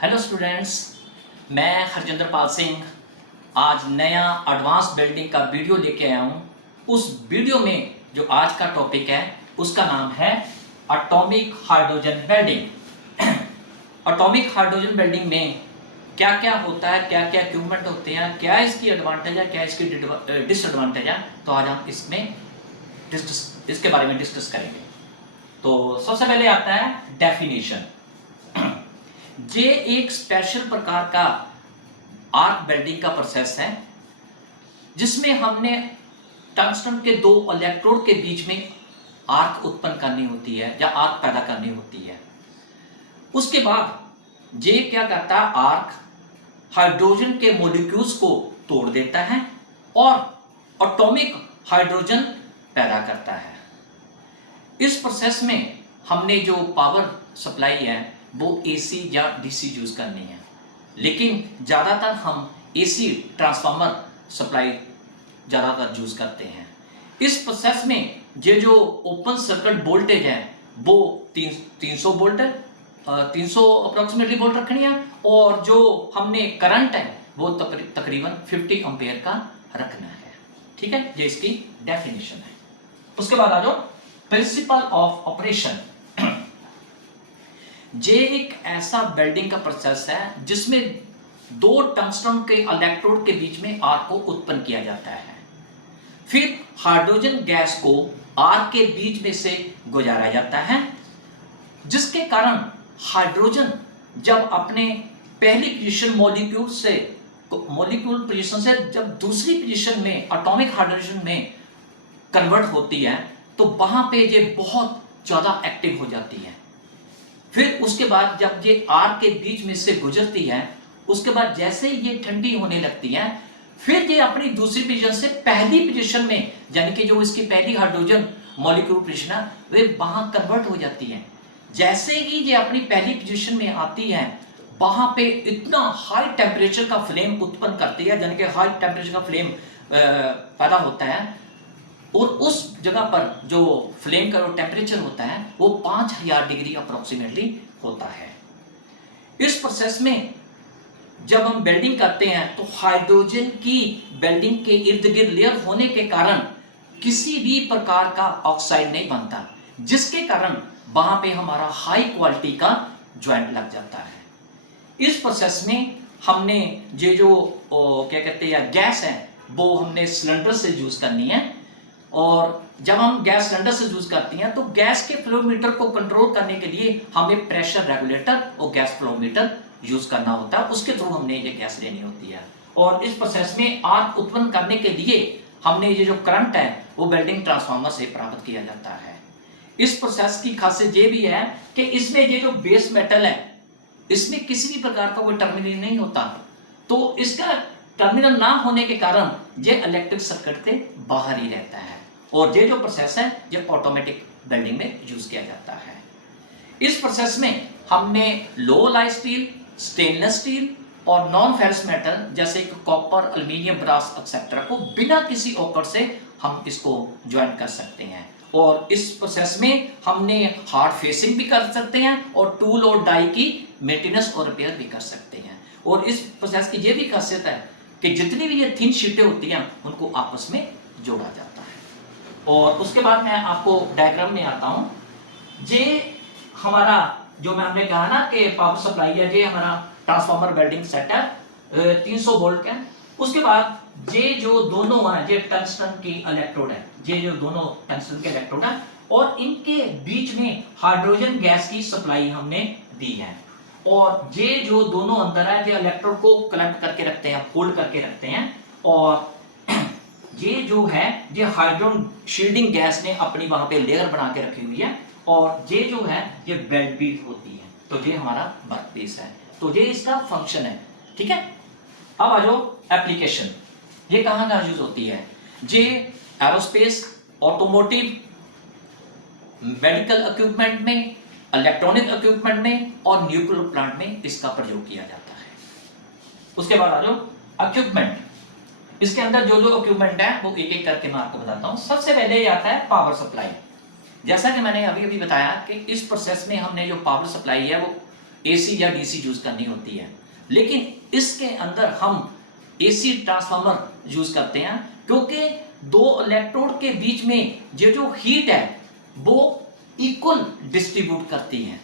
Hello students, मैं हरजिंदर पाल सिंह आज नया एडवांस वेल्डिंग का वीडियो लेके आया हूँ। उस वीडियो में जो आज का टॉपिक है उसका नाम है atomic hydrogen welding. Atomic hydrogen welding में क्या क्या होता है, क्या क्या इक्विपमेंट होते हैं, क्या इसकी एडवांटेज है, क्या इसकी डिसएडवांटेज है, तो आज हम इसके बारे में डिस्कस करेंगे। तो सबसे पहले आता है डेफिनेशन। ये एक स्पेशल प्रकार का आर्क वेल्डिंग का प्रोसेस है जिसमें हमने टंगस्टन के दो इलेक्ट्रोड के बीच में आर्क उत्पन्न करनी होती है या आर्क पैदा करनी होती है। उसके बाद ये क्या करता है, आर्क हाइड्रोजन के मॉलिक्यूल्स को तोड़ देता है और एटॉमिक हाइड्रोजन पैदा करता है। इस प्रोसेस में हमने जो पावर सप्लाई है वो एसी या डीसी यूज करनी है, लेकिन ज़्यादातर हम एसी ट्रांसफार्मर सप्लाई ज़्यादातर यूज करते हैं। इस प्रोसेस में ये जो ओपन सर्किट वोल्टेज है वो 300 वोल्ट है, 300 अप्रोक्सीमेटली वोल्ट रखनी है, और जो हमने करंट है वो तकरीबन 50 एम्पेयर का रखना है। ठीक है, ये इसकी डेफिनेशन है। उसके बाद आ जाओ प्रिंसिपल ऑफ ऑपरेशन। ये एक ऐसा वेल्डिंग का प्रोसेस है जिसमें दो टंगस्टन के इलेक्ट्रोड के बीच में आर्क को उत्पन्न किया जाता है। फिर हाइड्रोजन गैस को आर्क के बीच में से गुजारा जाता है, जिसके कारण हाइड्रोजन जब अपने पहली पोजीशन मॉलिक्यूल पोजीशन से जब दूसरी पोजीशन में एटॉमिक हाइड्रोजन में कन्वर्ट होती है तो वहां पे ये बहुत ज्यादा एक्टिव हो जाती है। फिर उसके बाद जब ये आर्क के बीच में से गुजरती है, उसके बाद जैसे ही ये ठंडी होने लगती है, फिर ये अपनी दूसरी पोजीशन से पहली पोजीशन में, यानी कि जो इसकी पहली हाइड्रोजन मॉलिक्यूल पोजीशन है वे वहां कन्वर्ट हो जाती है। जैसे ही ये अपनी पहली पोजीशन में आती है वहां पे इतना हाई टेम्परेचर का फ्लेम उत्पन्न करती है, यानी कि हाई टेम्परेचर का फ्लेम पैदा होता है, और उस जगह पर जो फ्लेम का जो टेम्परेचर होता है वो 5000 डिग्री अप्रोक्सीमेटली होता है। इस प्रोसेस में जब हम वेल्डिंग करते हैं तो हाइड्रोजन की वेल्डिंग के इर्द गिर्द लेयर होने के कारण किसी भी प्रकार का ऑक्साइड नहीं बनता, जिसके कारण वहां पे हमारा हाई क्वालिटी का ज्वाइंट लग जाता है। इस प्रोसेस में हमने ये जो क्या कहते हैं गैस है वो हमने सिलेंडर से यूज करनी है, और जब हम गैस सिलेंडर से यूज करती हैं तो गैस के फ्लोमीटर को कंट्रोल करने के लिए हमें प्रेशर रेगुलेटर और गैस फ्लोमीटर यूज करना होता है, उसके थ्रू हमने ये गैस लेनी होती है। और इस प्रोसेस में आर्क उत्पन्न करने के लिए हमने ये जो करंट है वो वेल्डिंग ट्रांसफार्मर से प्राप्त किया जाता है। इस प्रोसेस की खासियत ये भी है कि इसमें ये जो बेस मेटल है इसमें किसी भी प्रकार का कोई टर्मिनल नहीं होता, तो इसका टर्मिनल ना होने के कारण ये इलेक्ट्रिक सर्किट से बाहर ही रहता है, और ये जो प्रोसेस है ये ऑटोमेटिक वेल्डिंग में यूज किया जाता है। इस प्रोसेस में हमने लो अलाई स्टील, स्टेनलेस स्टील और नॉन फेरस मेटल जैसे कॉपर, एल्युमिनियम, ब्रास एक्सेट्रा को बिना किसी ऑकर से हम इसको ज्वाइन कर सकते हैं। और इस प्रोसेस में हमने हार्ड फेसिंग भी कर सकते हैं और टूल और डाई की मेंटेनेंस और रिपेयर भी कर सकते हैं। और इस प्रोसेस की ये भी खासियत है कि जितनी भी ये थिन शीटें होती हैं उनको आपस में जोड़ा जाता है। और उसके बाद मैं आपको डायग्राम में आता हूं। ये हमारा जो मैं हमने कहा ना कि पावर सप्लाई है, ये हमारा ट्रांसफार्मर वेल्डिंग सेट है 300 वोल्ट का। उसके बाद ये जो दोनों है ये टंगस्टन की इलेक्ट्रोड है, ये जो दोनों टंगस्टन के इलेक्ट्रोड है, और इनके बीच में हाइड्रोजन गैस की सप्लाई हमने दी है। और ये जो दोनों अंदर है ये इलेक्ट्रोड को कलेक्ट करके रखते हैं, फोल्ड करके रखते हैं, और ये जो है ये हाइड्रोजन शील्डिंग गैस ने अपनी वहां पे लेयर बना के रखी हुई है, और ये जो है ये वेल्ड बीट होती है। तो ये हमारा वर्कपीस है, तो ये इसका फंक्शन है। ठीक है, अब आ जाओ एप्लीकेशन। ये कहां कहां यूज होती है? ये एरोस्पेस, ऑटोमोटिव, मेडिकल इक्विपमेंट में, इलेक्ट्रॉनिक इक्विपमेंट में और न्यूक्लियर प्लांट में इसका प्रयोग किया जाता है। उसके बाद आ जाओ इक्विपमेंट। इसके अंदर जो जो इक्विपमेंट है वो एक एक करके मैं आपको बताता हूं। सबसे पहले ये आता है पावर सप्लाई। जैसा कि मैंने अभी अभी बताया कि इस प्रोसेस में हमने जो पावर सप्लाई है वो एसी या डीसी यूज करनी होती है, लेकिन इसके अंदर हम एसी ट्रांसफार्मर यूज करते हैं क्योंकि दो इलेक्ट्रोड के बीच में जो हीट है वो इक्वल डिस्ट्रीब्यूट करती है।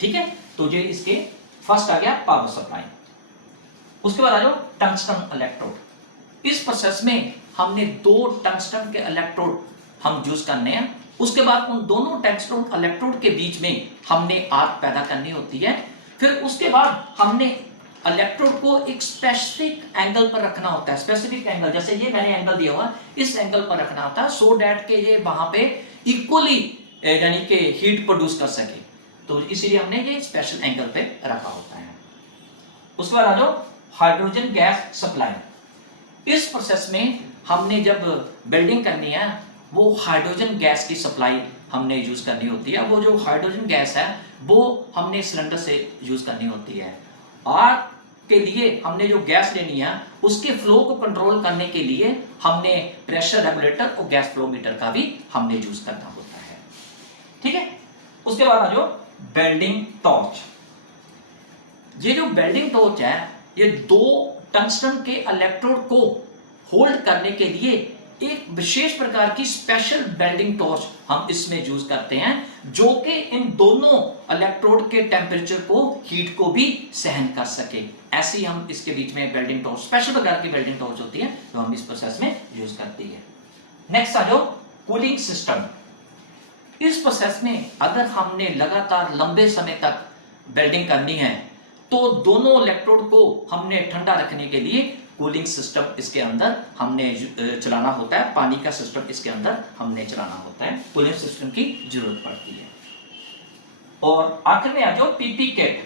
ठीक है, तो ये इसके फर्स्ट आ गया पावर सप्लाई। उसके बाद आ जाओ टंगस्टन इलेक्ट्रोड। इस प्रोसेस में हमने दो टंगस्टन के इलेक्ट्रोड हम यूज करने हैं। उसके बाद उन दोनों टंगस्टन इलेक्ट्रोड के बीच में हमने आर्क पैदा करनी होती है। फिर उसके बाद हमने इलेक्ट्रोड को एक स्पेसिफिक एंगल पर रखना होता है। स्पेसिफिक एंगल, जैसे ये मैंने एंगल दिया हुआ, इस एंगल पर रखना होता है सो दैट के ये वहां पे इक्वली यानी कि हीट प्रोड्यूस कर सके। तो इसीलिए हमने ये स्पेशल एंगल पे रखा होता है। उसके बाद आ जाओ हाइड्रोजन गैस सप्लाई। इस प्रोसेस में हमने जब वेल्डिंग करनी है वो हाइड्रोजन गैस की सप्लाई हमने यूज करनी होती है। वो जो हाइड्रोजन गैस है वो हमने सिलेंडर से यूज करनी होती है। आर्क के लिए हमने जो गैस लेनी है उसके फ्लो को कंट्रोल करने के लिए हमने प्रेशर रेगुलेटर और गैस फ्लो मीटर का भी हमने यूज करना होता है। ठीक है, उसके बाद आ जाओ वेल्डिंग टॉर्च। ये जो वेल्डिंग टॉर्च है ये दो टंगस्टन के इलेक्ट्रोड को होल्ड करने के लिए एक विशेष प्रकार की स्पेशल वेल्डिंग टॉर्च हम इसमें यूज करते हैं, जो कि इन दोनों इलेक्ट्रोड के टेम्परेचर को, हीट को भी सहन कर सके। ऐसी हम इसके बीच में वेल्डिंग टॉर्च, स्पेशल प्रकार की वेल्डिंग टॉर्च होती है जो हम इस प्रोसेस में यूज करती है। नेक्स्ट आ जाओ कूलिंग सिस्टम। इस प्रोसेस में अगर हमने लगातार लंबे समय तक वेल्डिंग करनी है तो दोनों इलेक्ट्रोड को हमने ठंडा रखने के लिए कूलिंग सिस्टम इसके अंदर हमने चलाना होता है। पानी का सिस्टम इसके अंदर हमने चलाना होता है, कूलिंग सिस्टम की जरूरत पड़ती है। और आखिर में आ जाओ पीपी किट।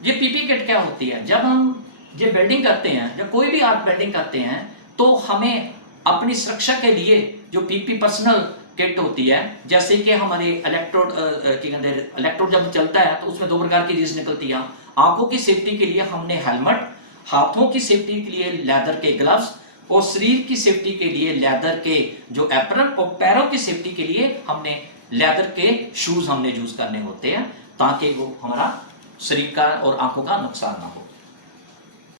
ये पीपी किट क्या होती है? जब हम ये वेल्डिंग करते हैं, जब कोई भी आर्क वेल्डिंग करते हैं तो हमें अपनी सुरक्षा के लिए जो पीपी पर्सनल किट होती है, जैसे कि हमारे इलेक्ट्रोड जब चलता है तो उसमें दो प्रकार की चीज निकलती है। आंखों की सेफ्टी के लिए हमने हेलमेट, हाथों की सेफ्टी के लिए लेदर के ग्लव्स, और शरीर की सेफ्टी के लिए लेदर के जो एप्रन, और पैरों की सेफ्टी के लिए हमने लेदर के शूज हमने यूज करने होते हैं ताकि वो हमारा शरीर का और आंखों का नुकसान ना हो।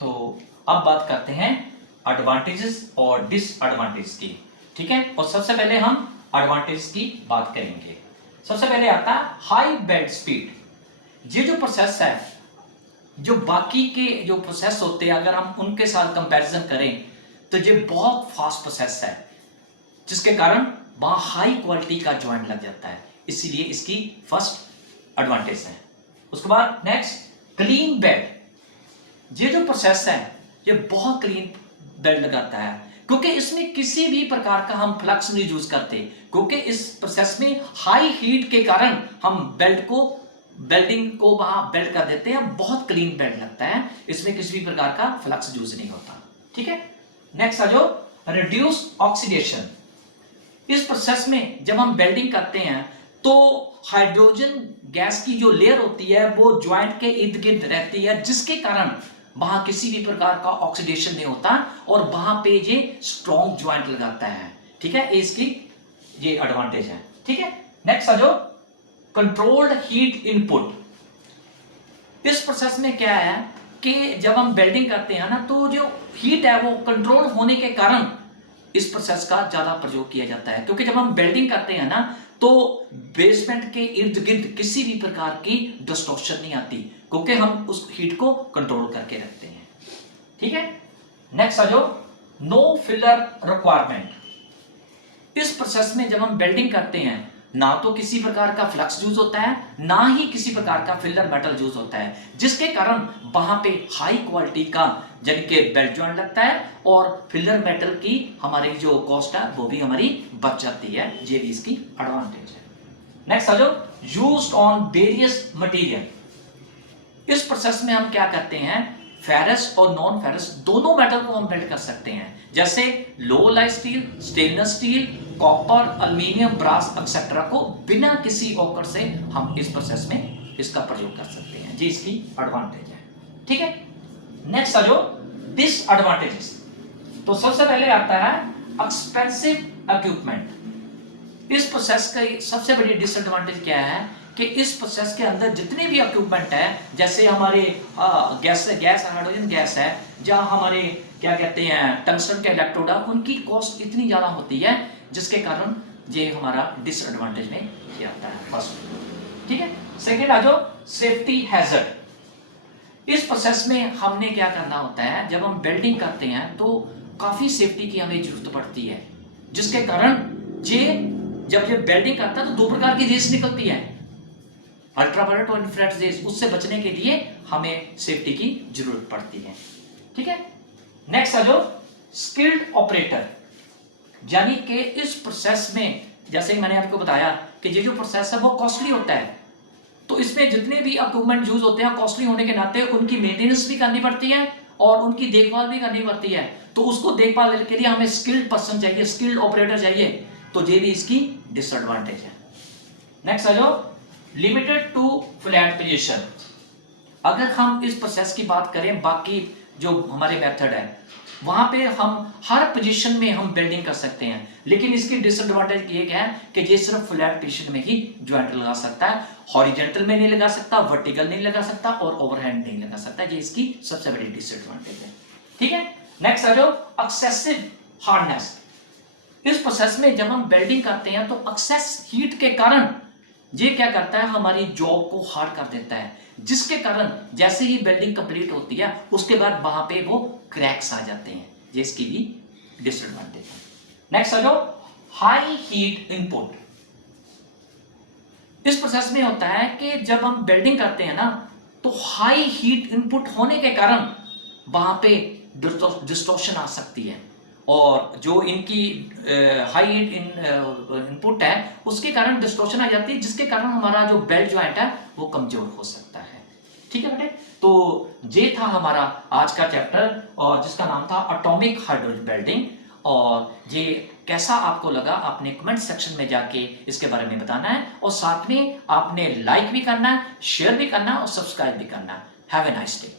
तो अब बात करते हैं एडवांटेजेस और डिसएडवांटेज की। ठीक है, और सबसे पहले हम एडवांटेज की बात करेंगे। सबसे पहले आता है हाई बेड स्पीड। ये जो प्रोसेस है, जो बाकी के जो प्रोसेस होते हैं अगर हम उनके साथ कंपैरिजन करें तो ये बहुत फास्ट प्रोसेस है, जिसके कारण वहां हाई क्वालिटी का ज्वाइंट लग जाता है, इसीलिए इसकी फर्स्ट एडवांटेज है। उसके बाद नेक्स्ट क्लीन बेड। ये जो प्रोसेस है ये बहुत क्लीन बेड लगाता है क्योंकि इसमें किसी भी प्रकार का हम फ्लक्स नहीं यूज करते, क्योंकि इस प्रोसेस में हाई हीट के कारण हम वेल्डिंग को वहां बेल्ट कर देते हैं। बहुत क्लीन बेल्ट लगता है, इसमें किसी भी प्रकार का फ्लक्स यूज नहीं होता। ठीक है, नेक्स्ट आ जाओ रिड्यूस ऑक्सीडेशन। इस प्रोसेस में जब हम वेल्डिंग करते हैं तो हाइड्रोजन गैस की जो लेयर होती है वो ज्वाइंट के इर्द गिर्द रहती है, जिसके कारण वहां किसी भी प्रकार का ऑक्सीडेशन नहीं होता और वहां पे ये स्ट्रॉन्ग ज्वाइंट लगाता है। ठीक है, इसकी ये एडवांटेज है। ठीक है, नेक्स्ट आ जाओ कंट्रोल्ड हीट इनपुट। इस प्रोसेस में क्या है कि जब हम वेल्डिंग करते हैं ना तो जो हीट है वो कंट्रोल होने के कारण इस प्रोसेस का ज्यादा प्रयोग किया जाता है, क्योंकि जब हम वेल्डिंग करते हैं ना तो बेसमेंट के इर्द गिर्द किसी भी प्रकार की डिस्टॉर्शन नहीं आती, क्योंकि हम उस हीट को कंट्रोल करके रखते हैं। ठीक है, नेक्स्ट आ जाओ नो फिलर रिक्वायरमेंट। इस प्रोसेस में जब हम वेल्डिंग करते हैं ना तो किसी प्रकार का फ्लक्स यूज होता है, ना ही किसी प्रकार का फिलर मेटल यूज होता है, जिसके कारण वहां पे हाई क्वालिटी का यानी कि बेल्ट जॉइंट लगता है और फिलर मेटल की हमारी जो कॉस्ट है वो भी हमारी बच जाती है। ये भी इसकी एडवांटेज है। नेक्स्ट आ जाओ यूज्ड ऑन वेरियस मटेरियल। इस प्रोसेस में हम क्या करते हैं, फेरस और नॉन फेरस दोनों मेटल को हम बेल्ट कर सकते हैं, जैसे low alloy steel, stainless steel, copper, aluminium, brass etcetera को बिना किसी ऑकर से हम इस प्रोसेस में इसका प्रयोग कर सकते हैं। जी इसकी एडवांटेज है। ठीक है, नेक्स्ट आ जाओ डिसएडवांटेजेस। तो सबसे पहले आता है एक्सपेंसिव इक्विपमेंट। इस प्रोसेस का सबसे बड़ी डिसएडवांटेज क्या है कि इस प्रोसेस के अंदर जितने भी इक्विपमेंट है, जैसे हमारे गैस हाइड्रोजन गैस है, जहां हमारे क्या कहते हैं टंगस्टन के इलेक्ट्रोड है, उनकी कॉस्ट इतनी ज्यादा होती है जिसके कारण ये हमारा डिसएडवांटेज में ये आता है फर्स्ट। ठीक है, सेकेंड आ जाओ सेफ्टी हैजर्ड। इस प्रोसेस में हमने क्या करना होता है, जब हम वेल्डिंग करते हैं तो काफी सेफ्टी की हमें जरूरत पड़ती है, जिसके कारण जब ये वेल्डिंग करता है तो दो प्रकार की रेस निकलती है, अल्ट्रावायलेट और इंफ्रारेड रेस। उससे बचने के लिए हमें सेफ्टी की जरूरत पड़ती है। ठीक है, नेक्स्ट आ जाओ स्किल्ड ऑपरेटर, यानी कि इस प्रोसेस में जैसे मैंने आपको बताया कि ये जो प्रोसेस है वो कॉस्टली होता है, तो इसमें जितने भी इक्विपमेंट यूज होते हैं कॉस्टली होने के नाते उनकी मेंटेनेंस भी करनी पड़ती है और उनकी देखभाल भी करनी पड़ती है। तो उसको देखभाल के लिए हमें स्किल्ड पर्सन चाहिए, स्किल्ड ऑपरेटर चाहिए, तो ये भी इसकी डिसएडवांटेज है। नेक्स्ट आ जाओ लिमिटेड टू फ्लैट पोजीशन। अगर हम इस प्रोसेस की बात करें, बाकी जो हमारे मेथड है वहां पे हम हर पोजीशन में हम वेल्डिंग कर सकते हैं, लेकिन इसकी डिसएडवांटेज ये क्या है कि ये सिर्फ फ्लैट पोजीशन में ही ज्वाइंट लगा सकता है, हॉरिजॉन्टल में नहीं लगा सकता, वर्टिकल नहीं लगा सकता और ओवरहैंड नहीं लगा सकता। ये इसकी सबसे बड़ी डिसएडवांटेज है। ठीक है, नेक्स्ट आ जाओ एक्सेसिव हार्डनेस। इस प्रोसेस में जब हम वेल्डिंग करते हैं तो एक्सेस हीट के कारण ये क्या करता है, हमारी जॉब को हार्ड कर देता है, जिसके कारण जैसे ही वेल्डिंग कंप्लीट होती है उसके बाद वहां पे वो क्रैक्स आ जाते हैं, ये इसकी भी डिसएडवांटेज है। नेक्स्ट आ जाओ हाई हीट इनपुट। इस प्रोसेस में होता है कि जब हम वेल्डिंग करते हैं ना तो हाई हीट इनपुट होने के कारण वहां पे डिस्टॉर्शन आ सकती है, और जो इनकी हाई हीट इनपुट है उसके कारण डिस्टॉर्शन आ जाती है, जिसके कारण हमारा जो बेल्ट जॉइंट है वो कमजोर हो सकता है। ठीक है बेटे, तो ये था हमारा आज का चैप्टर और जिसका नाम था एटॉमिक हाइड्रोजन वेल्डिंग। और ये कैसा आपको लगा आपने कमेंट सेक्शन में जाके इसके बारे में बताना है, और साथ में आपने लाइक भी करना है, शेयर भी करना है और सब्सक्राइब भी करना है। Have a nice day.